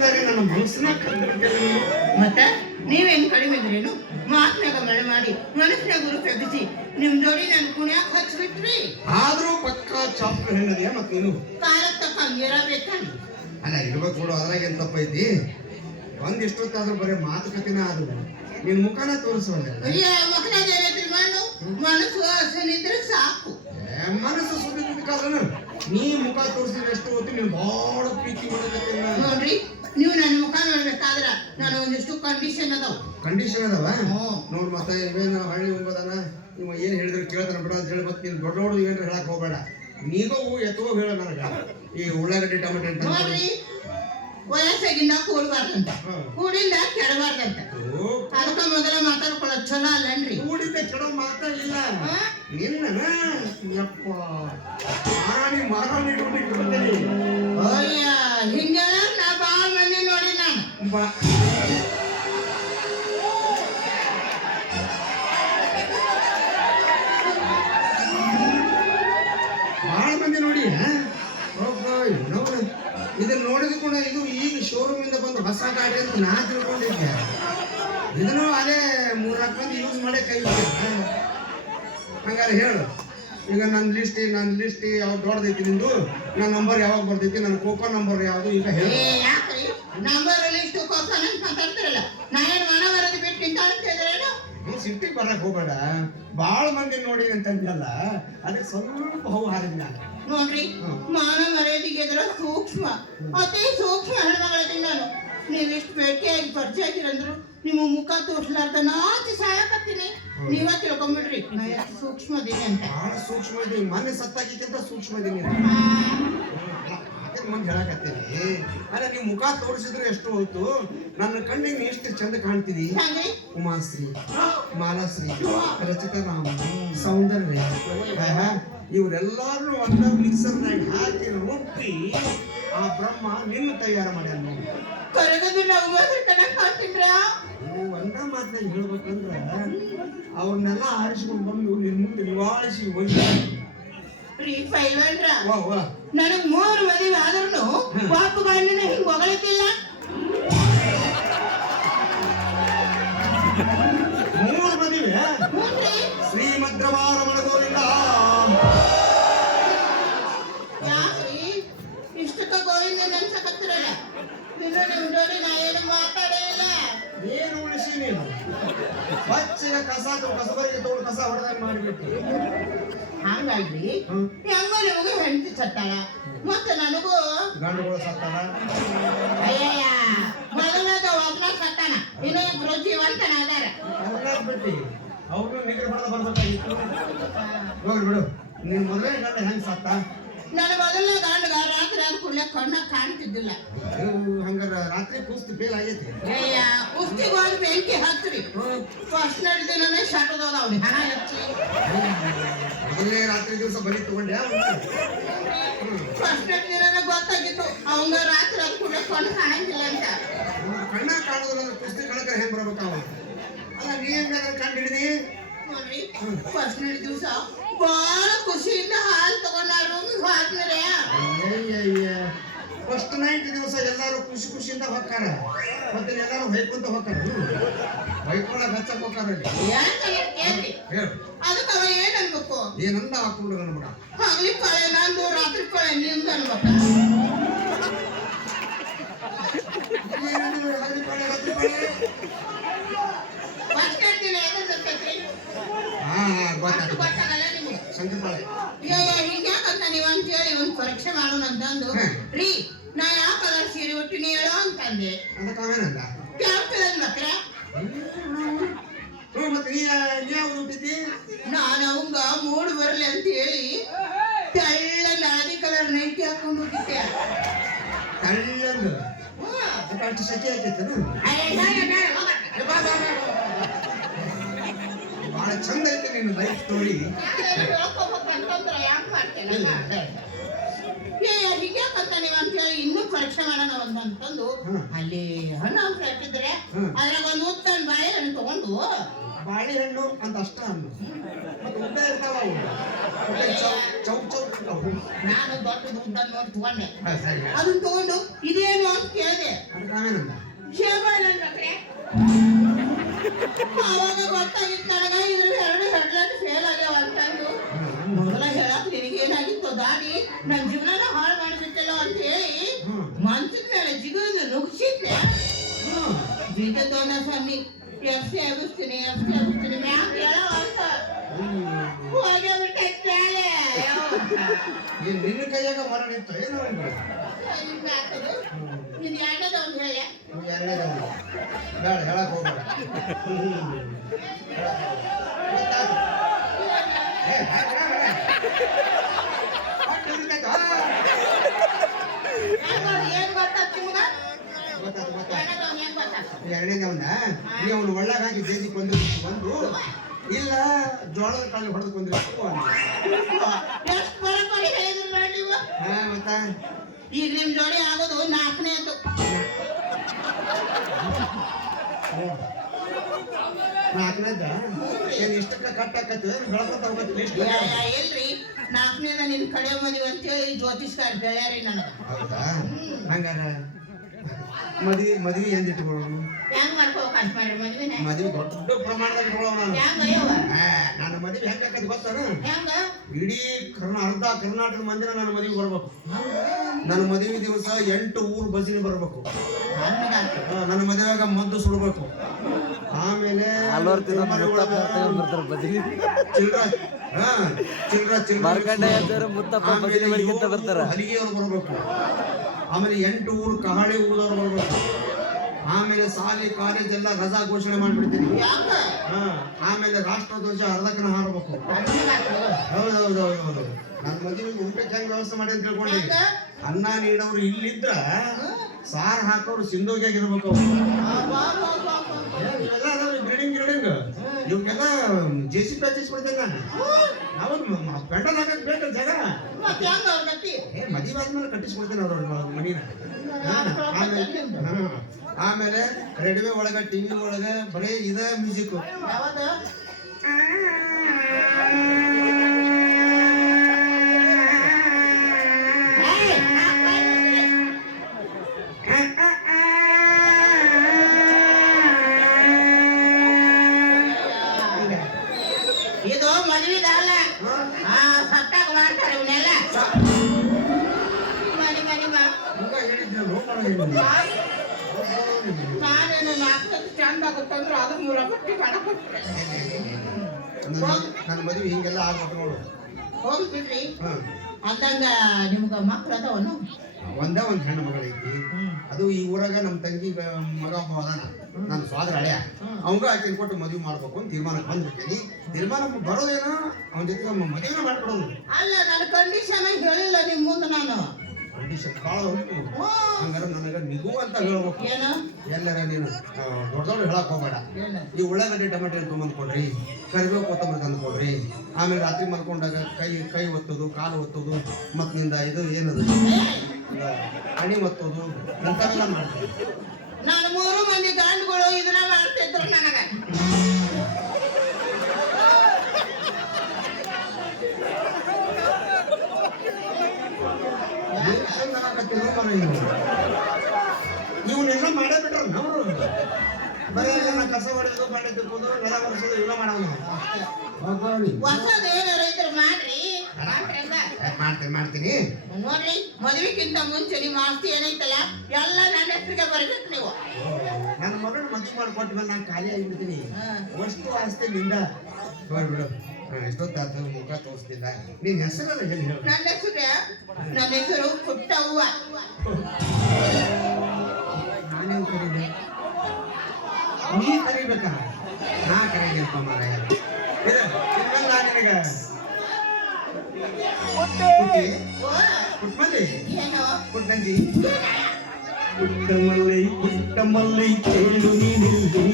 ನನ್ನ ಮನಸ್ಸನ್ನ ಮತ್ತೆ ನೀವೇನು ಕಡಿಮೆ ಇದ್ರೇನು ಮಾತನಾಗ ಮಳೆ ಮಾಡಿ ಮನಸ್ಸಿನಾಗ ಗುರು ತೆಗಿಸಿ ನಿಮ್ ಜೋಡಿ ನನ್ ಕುಣ್ಯಾಕ ಹಚ್ಬಿಟ್ರಿ. ಆದ್ರೂ ಪಕ್ಕ ಚಾಪ್ಟರ್ ಹೆಣ್ಣದಿಯ ಮತ್ ನೀನು ಕಾಲಕ್ಕೆ ತಕ್ಕ ಹಂಗಿರಬೇಕಲ್ಲ. ಅಲ್ಲ ಇರ್ಬೇಕು ನೋಡು, ಅದ್ರಾಗ ಏನ್ ತಪ್ಪೈತಿ? ಒಂದಿಷ್ಟೊತ್ತಾದ್ರೂ ಬರೀ ಮಾತುಕತೆನ ಆದ್ರು ನಿನ್ ಮುಖನ ತೋರಿಸುವಲ್ಲ. ಮಕ್ಕಳಾಗ ಏನೈತ್ರಿ ಮಾಡು, ಮನಸ್ಸು ಹಸನಿದ್ರೆ ಸಾಕು. ಮನಸ್ಸು ಸುದ್ದಿಕಾದ್ರೂ ನೀ ಮುಖ ತೋರಿಸಿದ್ರೆ ಎಷ್ಟು ಹೊತ್ತು ನೀವು ಬಹಳ ಪ್ರೀತಿ ಮಾಡಬೇಕಲ್ಲ. ನೋಡ್ರಿ, ನೀವು ನನ್ನ ಮುಖ ನೋಡ್ಬೇಕಾದ್ರ ನಾನು ಒಂದಿಷ್ಟು ಕಂಡೀಷನ್ ಅದಾವ. ಕಂಡೀಷನ್ ಅದಾವ ನೋಡ್. ಮತ್ತೆ ಇವೇನು ಹಳ್ಳಿ ಹೋಗೋದನ ನೀವು ಏನ್ ಹೇಳಿದ್ರೆ ಕೇಳ್ತಾನ ಬಿಡ ಅಂತ ಹೇಳಿ ಮತ್ತೆ ನೀನು ದೊಡ್ಡ ದೊಡ್ಡ ಏನಾರ ಹೇಳಕ್ ಹೋಗ್ಬೇಡ. ನೀಗೋ ಎತ್ತೋ ಹೇಳ ನನಗ ಈ ಉಳ್ಳಾಗಡ್ಡಿ ಟೊಮೆಟೊ ಅಂತ. ನೋಡ್ರಿ, ವಯಸ್ಸಾಗಿಂದ ಕೂಡಬಾರ್ದಂತ, ಕೂಡಿಂದ ಕೆಡಬಾರ್ದಂತ. ಅದಕ್ಕ ಮೊದಲ ಮಾತಾಡ್ಕೊಳ್ಳೋದು ಚಲೋ ಅಲ್ಲನ್ರಿ? ಕೂಡಿದ್ದ ಕೆಡೋ ಮಾತಾಡಲಿಲ್ಲ ನಿನ್ನ ಯಪ್ಪ ಮಾರಾಣಿ ಅಯ್ಯ ಹಿಂಗೆಲ್ಲ ನಾ ಬಾಳ ಮಂದಿ ನೋಡಿ ನಾನು. ಬಹಳ ಮಂದಿ ನೋಡಿ ಇದನ್ನ ನೋಡಿದ ಕೂಡ ಇದು ಈಗ ಶೋರೂಮ್ ಇಂದ ಬಂದು ಹೊಸ ಗಾಡಿ ಅಂತ ನಾ ತಿಳ್ಕೊಂಡಿದ್ದೆ. ಇದನ್ನು ಅದೇ 3-4 ಮಂದಿ ಯೂಸ್ ಮಾಡೇ ಕೈ ಹಂಗಾರೆ ಹೇಳು. ಈಗ ನನ್ನ ಲಿಸ್ಟ್ ಯಾವ್ದು ದೊಡ್ಡದೈತಿ ನಿಂದು, ನನ್ನ ನಂಬರ್ ಯಾವಾಗ ಬರ್ತೈತಿ, ನನ್ನ ಕೂಪನ್ ನಂಬರ್ ಯಾವುದು ಈಗ ಹೇಳಿ. ಯಾಕ್ರಿ ನಂಬರ್ ಲಿಸ್ಟ್ ಕೂಪನ್ ಅಂತ ಮಾತಾಡ್ತಿರಲ್ಲ? ನಾ ಏನು ಮನ ಬರೋದು ಬಿಟ್ಟು ನಿಂತ ಅಂತಿದ್ರೇನು? ಸಿಟ್ಟಿಗೆ ಬರಕ್ ಹೋಗ್ಬೇಡ. ಬಾಳ ಮಂದಿ ನೋಡಿ ಅಂತಂದಲ್ಲ, ಅದಕ್ಕೆ ಸ್ವಲ್ಪ ಹೂ ಹಾರಿದ. ನೋಡ್ರಿ, ಮಾನ ಮರ್ಯಾದೆಗೆ ಎದುರ ಸೂಕ್ಷ್ಮ, ಅತಿ ಸೂಕ್ಷ್ಮ ಹೆಣ್ಮಗಳದೀನಿ ನಾನು. ನೀವಿಷ್ಟು ಭೇಟಿಯಾಗಿ ಪರಿಚಯ ಆಗಿರಂದ್ರು ನಿಮ್ಮ ಮುಖ ತೋರಿಸ್ಲಾರ್ದ ನಾಚಿ ಸಾಯಕತ್ತೀನಿ. ನೀವ ತಿಳ್ಕೊಂಬಿಡ್ರಿ ನಾ ಎಷ್ಟು ಸೂಕ್ಷ್ಮ ಇದೀನಿ ಅಂತ. ಬಹಳ ಸೂಕ್ಷ್ಮ ಇದೀನಿ, ಮನೆ ಸತ್ತಾಗಿಕ್ಕಿಂತ ಸೂಕ್ಷ್ಮ ಇದೀನಿ ಮಂದಿ ಹೇಳಕತ್ತೀನಿ. ಅಲ್ಲ ನೀವು ಮುಖ ತೋರಿಸಿದ್ರೆ ಎಷ್ಟು ಹೋಯ್ತು, ನನ್ನ ಕಣ್ಣಿಗೆ ಎಷ್ಟು ಚಂದ ಕಾಣ್ತೀನಿ. ಉಮಾಶ್ರೀ, ಮಾಲಾಶ್ರೀ, ರಚಿತಾರಾಮ, ಸೌಂದರ್ಯ, ಇವರೆಲ್ಲಾರು ಒಂದ ಮಿಕ್ಸರ್ನಾಗ ಹಾಕಿ ರುಬ್ಬಿ ಆ ಬ್ರಹ್ಮ ನಿನ್ನ ತಯಾರು ಮಾಡ್ಯಾನ. ಒಂದ ಮಾತನಾಗ ಹೇಳ್ಬೇಕಂದ್ರ ಅವ್ರನ್ನೆಲ್ಲ ಆರಿಸ್ಕೊಂಡು ಬಂದು ನಿನ್ ಮುಂದೆ ನಿವಾಳಿಸಿ ಹೋಗಿ ನನಗ್ 3 ಮದುವೆ ಆದ್ರೂ ಪಾಪುಗಳನ್ನ ಹಿಂಗ್ ಹೊಗಳಿದ್ದಿಲ್ಲ. 3 ಮದುವೆ ಶ್ರೀಮದ್ರವಾರ ಮಳಗೋರಿಂದ ಯಾಕ್ರಿ ಇಷ್ಟಕ್ಕ ಗೋವಿಂದ ಅನ್ಸಕತ್ತಿರಲ್ಲ? ಇಲ್ಲ ನಿಮ್ ಜೋಡಿ ನಾ ಏನು ಮಾತಾಡೇ ಇಲ್ಲ. ಏನು ಉಳಿಸಿ ನೀನು ಬಚ್ಚಿಗೆ ಕಸ ಕಸಬರಿಗೆ ತೋಡು ಕಸ ಹೊಡೆದಾಗ ಮಾಡಿಬಿಟ್ಟು ಹಂಗಲ್ರಿ, ಹೆಂಗ ನಿಮಗೂ ಹೆಂಡತಿ ಸತ್ತಾಳ, ಮತ್ತೆ ನನಗೂ ಗಂಡುಗಳು ಸತ್ತಾಳ. ಅಯ್ಯಯ್ಯ, ಮೊದಲದ ಒಬ್ಬನ ಸತ್ತಾನ, ಇನ್ನು ಇಬ್ರು ಜೀವಂತನ ಅದಾರ. ಬಿಟ್ಟಿ ಅವ್ರನ್ನ ನಿಗ್ರಹ ಮಾಡದ ಬರ್ಬೇಕಾಗಿತ್ತು. ಹೋಗ್ರಿ ಬಿಡು, ನೀನ್ ಮೊದಲೇ ಗಂಡ ಹೆಂಗ್ ಸತ್ತ? ನನ್ನ ಮೊದಲನೇ ಗಂಡಗ ರಾತ್ರಿ ಆದ ಕೂಡಲೇ ಕಣ್ಣ ಕಾಣ್ತಿದ್ದಿಲ್ಲ. ಹಂಗಾರ ರಾತ್ರಿ ಕುಸ್ತಿ ಫೇಲ್ ಆಗೈತಿ. ಅಯ್ಯ, ಕುಸ್ತಿಗೆ ಹೋಗಿ ಬೆಂಕಿ ಹಚ್ಚ್ರಿ. ಫಸ್ಟ್ ನಡ್ ದಿನನೇ ಶಾಟದೋದ ಅವ್ನಿಗೆ ಹಣ ಹಚ್ಚಿ. ಮೊದಲನೇ ರಾತ್ರಿ ದಿವಸ ಬರೀ ತಗೊಂಡ್ಯಾ? ಫಸ್ಟ್ ನಡ್ ದಿನನೇ ಗೊತ್ತಾಗಿತ್ತು ಅವಂಗ ರಾತ್ರಿ ಆದ ಕೂಡಲೇ ಕಣ್ಣು ಕಾಣಂಗಿಲ್ಲ ಅಂತ. ಕಣ್ಣ ಕಾಣೋದಿಲ್ಲ ಅಂದ್ರೆ ಕುಸ್ತಿ ಕಣಕರ ಹೆಂಗ್ ಬರ್ಬೇಕ ಅವ? ಅಲ್ಲ ನೀ ಹೆಂಗಾದ್ರೆ ಕಂಡು ಹಿಡಿದಿ? ನೋಡ್ರಿ, ಫಸ್ಟ್ ನಡ್ ದಿವಸ ಬಹಳ ಖುಷಿಯಿಂದ ಹಾಲು ತಗೊಂಡಾರು ಹಾಕ್ತಾರೆ. ಫಸ್ಟ್ ನೈಟ್ ದಿವಸ ಎಲ್ಲಾರು ಖುಷಿ ಖುಷಿಯಿಂದ ಹೋಗ್ತಾರ, ಮತ್ತೆ ಎಲ್ಲಾರು ಹೊಯ್ಕೊಂತ ಹೋಗ್ತಾರ. ಹೊಯ್ಕೊಳಕ್ ಹಚ್ಚಕ್ ಹೋಗ್ತಾರ. ಅದಕ್ಕೆ ಅವ ಏನ್ ಅನ್ಬೇಕು? ಏನಂದ ಹಾಕೊಂಡು ನನ್ಮಗ ಹಗ್ಲಿ ಕಳೆ ನಂದು, ರಾತ್ರಿ ಕಳೆ ನಿಮ್ದು ಅನ್ಬೇಕ. ಫಸ್ಟ್ ನೈಟ್ ದಿನ ಯಾವ್ದು ಬರ್ತೈತ್ರಿ? ಗೊತ್ತಾಗಲ್ಲ ನಿಮ್ಗೆ. ಶಂಕರಪಾಳೆ ಹಿಂಗ್ಯಾಕಂತ ನೀವ್ ಅಂತ ಹೇಳಿ ಒಂದ್ ಪರೀಕ್ಷೆ ಮಾಡೋಣ ಅಂತಂದು, ರೀ ನಾ ಯಾವ ಕಲರ್ ಸೀರೆ ಉಟ್ಟಿನಿ ಹೇಳೋ ಅಂತಂದೆ. ಅದಕ್ಕಾವೇನಂದ? ಕ್ಯಾಪ್ಟನ್ ಮಕ್ಳ ಮತ್ತೆ ನೀ ಯಾವ್ದು ಹುಟ್ಟಿದ್ದಿ? ನಾನು ಅವಂಗ ಮೂಡ್ ಬರ್ಲಿ ಅಂತ ಹೇಳಿ ತೆಳ್ಳ ನಾದಿ ಕಲರ್ ನೈಟಿ ಹಾಕೊಂಡು ಹೋಗಿದ್ದೆ. ತಳ್ಳಂದು ಅಷ್ಟು ಶೆಕೆ ಹಾಕೈತೇನು? ಬಹಳ ಚಂದ ಐತೆ ನಿನ್ನ ಲೈಫ್ ಸ್ಟೋರಿ. ಯಾಕೆ ಮಾಡ್ತೇನೆ ಹೀಗ್ಯಾಕಂತ ನೀವ್ ಅಂತ ಹೇಳಿ ಇನ್ನೂ ಪರೀಕ್ಷೆ ಮಾಡೋಣ ಅಂತಂದು ಅಲ್ಲಿ ಹಣ್ಣು ಅಂತ ಹಾಕಿದ್ರೆ ಅದ್ರಾಗ ಒಂದು ಉತ್ತನ್ ಬಾಳೆಹಣ್ಣು ತಗೊಂಡು, ಬಾಳೆಹಣ್ಣು ಅಂತ ಅಷ್ಟ ಹಣ್ಣು ಮತ್ತೆ ಉದ್ದ ಇರ್ತಾವ ಅವು, ಚೌಕ್ ಚೌಕ್ ಇರ್ತಾವು. ನಾನು ದೊಡ್ಡದು ಉದ್ದ ನೋಡಿ ತಗೊಂಡೆ. ಅದನ್ನ ತಗೊಂಡು ಇದೇನು ಅಂತ ಕೇಳಿದೆ. ಅದಕ್ಕೆ ಆಮೇನಂದ ಅವಾಗ ಗೊತ್ತಾಗಿತ್ತು ನನಗ ಇದ್ರ ಎರಡು ಹೆಡ್ಲೈಟ್ ಫೇಲ್ ಆಗ್ಯಾವ ಅಂತಂದು ಮೊದಲ ಹೇಳಕ್ ನಿನಗೇನಾಗಿತ್ತು ದಾಡಿ ನನ್ನ ಜೀವನನ ಹಾಳು ಮಾಡಿಬಿಟ್ಟಲ್ಲ ಅಂತ ಹೇಳಿ ಮಂಚದ ಮೇಲೆ ಜಿಗಿದು ನುಗ್ಸಿದ್ನೆ ಬೀಜದೋನ ಸನ್ನಿ ಎಫ್ಸಿ ಆಗಿಸ್ತೀನಿ ಮ್ಯಾಮ್ ಹೇಳೋ ಅಂತ ಹೋಗ್ಬಿಟ್ಟೆ ನಿನ್ನ ಕೈಯಾಗ ಮರ ನಿಂತು ಏನು ನೀನು ಎರಡದ ಒಂದು ಹೇಳ ಎರಡನೇ ಬೇಡ ಹೇಳಕ್ ಹೋಗ್ಬೇಡ ಏನ್ ಗೊತ್ತಾಗ್ತಿ ಎರಡನೇ ಅವನ ನೀವು ಅವನು ಒಳ್ಳಾಗ ಹಾಕಿ ಜೇದಿ ಕೊಂದು ಇಲ್ಲ ಜೋಳದ ಕಾಳು ಹೊಡೆದು ಕೊಂದಿರ್ಬೇಕು ಎಷ್ಟು ಬರಕೋರಿ ಹೇಳಿದ್ರು ನೋಡಿ ನೀವು ಮತ್ತ ಈಗ ನಿಮ್ ಜೋಡಿ ಆಗೋದು 4ನೇ ಅದು 4ನೇದ ಏನ್ ಇಷ್ಟಕ್ಕ ಕಟ್ ಆಕತಿ ಬೆಳಕೊಂತ ಹೋಗತ್ತಿ ಇಷ್ಟ ಎಲ್ರಿ 4ನೇದ ನಿನ್ ಕಡೆ ಮದುವೆ ಅಂತೇಳಿ ಜ್ಯೋತಿಷ್ಕಾರ ಬೆಳ್ಯಾರಿ ನನಗ ಹೌದಾ ಹಂಗಾರ ಮದ್ವಿ ಎಂದ್ ಇಟ್ಕೊಳ್ಳೋನು ಹೆಂಗ್ ಮಾಡ್ಕೋಬೇಕಂತ ಮಾಡ್ರಿ ಮದ್ವಿನ ಮದ್ವಿ ದೊಡ್ಡ ಪ್ರಮಾಣದಾಗ ಇಟ್ಕೊಳ್ಳೋಣ ಹೆಂಗ ಅಯ್ಯವ ನನ್ನ ಮದ್ವಿ ಹೆಂಗ್ ಆಕತಿ ಗೊತ್ತಾನ ಹೆಂಗ ಇಡೀ ಅರ್ಧ ಕರ್ನಾಟಕದ ಮಂದಿನ ನನ್ನ ಮದ್ವಿಗೆ ಬರ್ಬೇಕು ನನ್ನ ಮದುವೆ ದಿವಸ 8 ಊರು ಬಸ್ಸಿನ ಬರ್ಬೇಕು ನನ್ನ ಮದುವೆಯಾಗ ಮದ್ದು ಸುಡ್ಬೇಕು ಆಮೇಲೆ ಹಲಿಗೆಯವ್ರು ಬರ್ಬೇಕು ಆಮೇಲೆ 8 ಊರು ಕಹಳಿ ಊದವ್ರು ಬರ್ಬೇಕು ಆಮೇಲೆ ಸಾಲಿ ಕಾಲೇಜ್ ಎಲ್ಲ ರಜಾ ಘೋಷಣೆ ಮಾಡ್ಬಿಡ್ತೀನಿ ಆಮೇಲೆ ರಾಷ್ಟ್ರಧ್ವಜ ಅರ್ಧಕ್ಕನ ಹಾರಬೇಕು ಹೌದೌದೌದೌದು ನನ್ನ ಮದುವೆಗೆ ಊಟಕ್ಕೆ ಹೆಂಗ್ ವ್ಯವಸ್ಥೆ ಮಾಡಿ ಅಂತ ತಿಳ್ಕೊಂಡಿ ಅನ್ನ ನೀಡೋರು ಇಲ್ಲಿದ್ರ ಸಾರ್ ಹಾಕೋರು ಸಿಂಧೋಗಿಯಾಗಿರ್ಬೇಕು ಇವೆಲ್ಲ ಬಿಲ್ಡಿಂಗ್ ಇವಕ್ಕೆಲ್ಲ ಜೆಸಿ ಪ್ಯಾಚಸ್ ಕೊಡ್ತೇನೆ ನಾವು ಪೆಂಡಲ್ ಹಾಕಕ್ ಬೇಕು ಜಾಗ ಮದುವೆ ಆದ್ಮೇಲೆ ಕಟ್ಟಿಸ್ಕೊಡ್ತೇನೆ ಅವ್ರ ಮನಿನ ಆಮೇಲೆ ರೇಡಿಯೋ ಒಳಗ ಟಿವಿ ಒಳಗ ಬರೀ ಇದೇ ಮ್ಯೂಸಿಕ್ ಇದು ಮದುವೆದಲ್ಲ ಸತ್ತಾಗ ಮಾಡ್ತಾರೆ ಇವನ್ನೆಲ್ಲ ನಾನೇನು 4 ಚಂದ ಆಗುತ್ತಂದ್ರೆ ಅದು 3 ಗಂಟೆ ಮಾಡಕೊಟ್ರೆ ನನ್ನ ಮದುವೆ ಹಿಂಗೆಲ್ಲ ಆಗ್ಬೇಕು ನೋಡು ಹೋಗಿ ಬಿಡ್ರಿ ಅಂದಂಗ ನಿಮ್ಗ ಮಕ್ಳು ಅದಾವನು ಒಂದೇ ಒಂದು ಹೆಣ್ಣು ಮಗಳೈತಿ ಅದು ಈ ಊರಾಗ ನಮ್ಮ ತಂಗಿ ಮಗ ಒಬ್ಬ ಅದಾನ ನನ್ನ ಸ್ವಾದ್ರ ಹಳೆಯ ಅವಂಗ ಆಕೆನ್ ಕೊಟ್ಟು ಮದುವೆ ಮಾಡ್ಬೇಕು ಅಂತ ತೀರ್ಮಾನಕ್ಕೆ ಬಂದ್ಬಿಡ್ತೀನಿ ತೀರ್ಮಾನ ಬರೋದೇನೋ ಅವನ ಜೊತೆ ಮದುವೆನ ಮಾಡ್ಕೊಡೋದು ಅಲ್ಲ ನನ್ನ ಕಂಡೀಷನ್ ಹೇಳಿಲ್ಲ ನಿಮ್ ಮುಂದೆ ನಾನು ಕಂಡೀಷನ್ ಭಾಳ ಉಂಟು ಹಂಗಾರ ನನಗ ನಿಗು ಅಂತ ಹೇಳ್ಬೇಕು ಏನು ಎಲ್ಲರ ನೀನು ದೊಡ್ಡ ದೊಡ್ಡ ಹೇಳಕ್ ಹೋಗ್ಬೇಡ ಈ ಉಳ್ಳಾಗಡ್ಡಿ ಟೊಮೆಟೊ ತೊಗೊಂಡ್ ಕೊಡ್ರಿ ಕರಿಬೇವು ಕೊತ್ತಂಬರಿ ತಂದು ಕೊಡ್ರಿ ಆಮೇಲೆ ರಾತ್ರಿ ಮಲ್ಕೊಂಡಾಗ ಕೈ ಒತ್ತೋದು ಕಾಲು ಒತ್ತೋದು ಮತ್ ನಿಂದ ಇದು ಏನದು ಹಣಿ ಒತ್ತೋದು ಇಂಥವೆಲ್ಲ ಮಾಡ್ತೀವಿ ನಾನು 3 ಮಂದಿ ಗಂಡುಗಳು ಇದನ್ನ ಮಾಡ್ತಿದ್ರು ನನಗ ಇವನ್ನೆಲ್ಲ ಮಾಡೇ ಬಿಟ್ರ ನಾವು ಬರೀ ಕಸ ಹೊಡೆದು ಬಂಡೆ ತಿಕ್ಕೋದು ನೆಲ ಒರೆಸೋದು ಇವೆಲ್ಲ ಮಾಡೋದು ಹೊಸದು ಏನಾರ ಇದ್ರೆ ಮಾಡ್ರಿ ಮಾಡ್ತೀನಿ ನೋಡ್ರಿ ಮದುವೆಗಿಂತ ಮುಂಚೆ ನಿಮ್ಮ ಆಸ್ತಿ ಏನೈತಲ್ಲ ಎಲ್ಲ ನನ್ನ ಹೆಸರಿಗೆ ಬರ್ಬೇಕು ನೀವು ನನ್ನ ಮಗಳು ಮದುವೆ ಮಾಡ್ಕೊಟ್ಟ ಮೇಲೆ ನಾನು ಖಾಲಿ ಆಗಿಬಿಡ್ತೀನಿ ಅಷ್ಟು ಆಸ್ತಿ ನಿಂದ ಹೋಗ್ಬಿಡು ಎಷ್ಟೊತ್ತಾಯ್ತು ಮುಖ ತೋರಿಸ್ತಿಲ್ಲ ನಿನ್ ಹೆಸರಲ್ಲ ಹೇಳಿ ಹೇಳು ನನ್ನ ಹೆಸರು ಪುಟ್ಟವ್ವ ನಾನೇನು ಕರೀದೆ ನೀ ಕರಿಬೇಕ ನಾ ಕರೀಬೇಕು ಮಾರಾಯ ನಿನಗ ಪುಟ್ಟಂಜಿ ಪುಟ್ಟಮಲ್ಲೈ ಕೇಳು ನೀನಿಲ್ಲಿ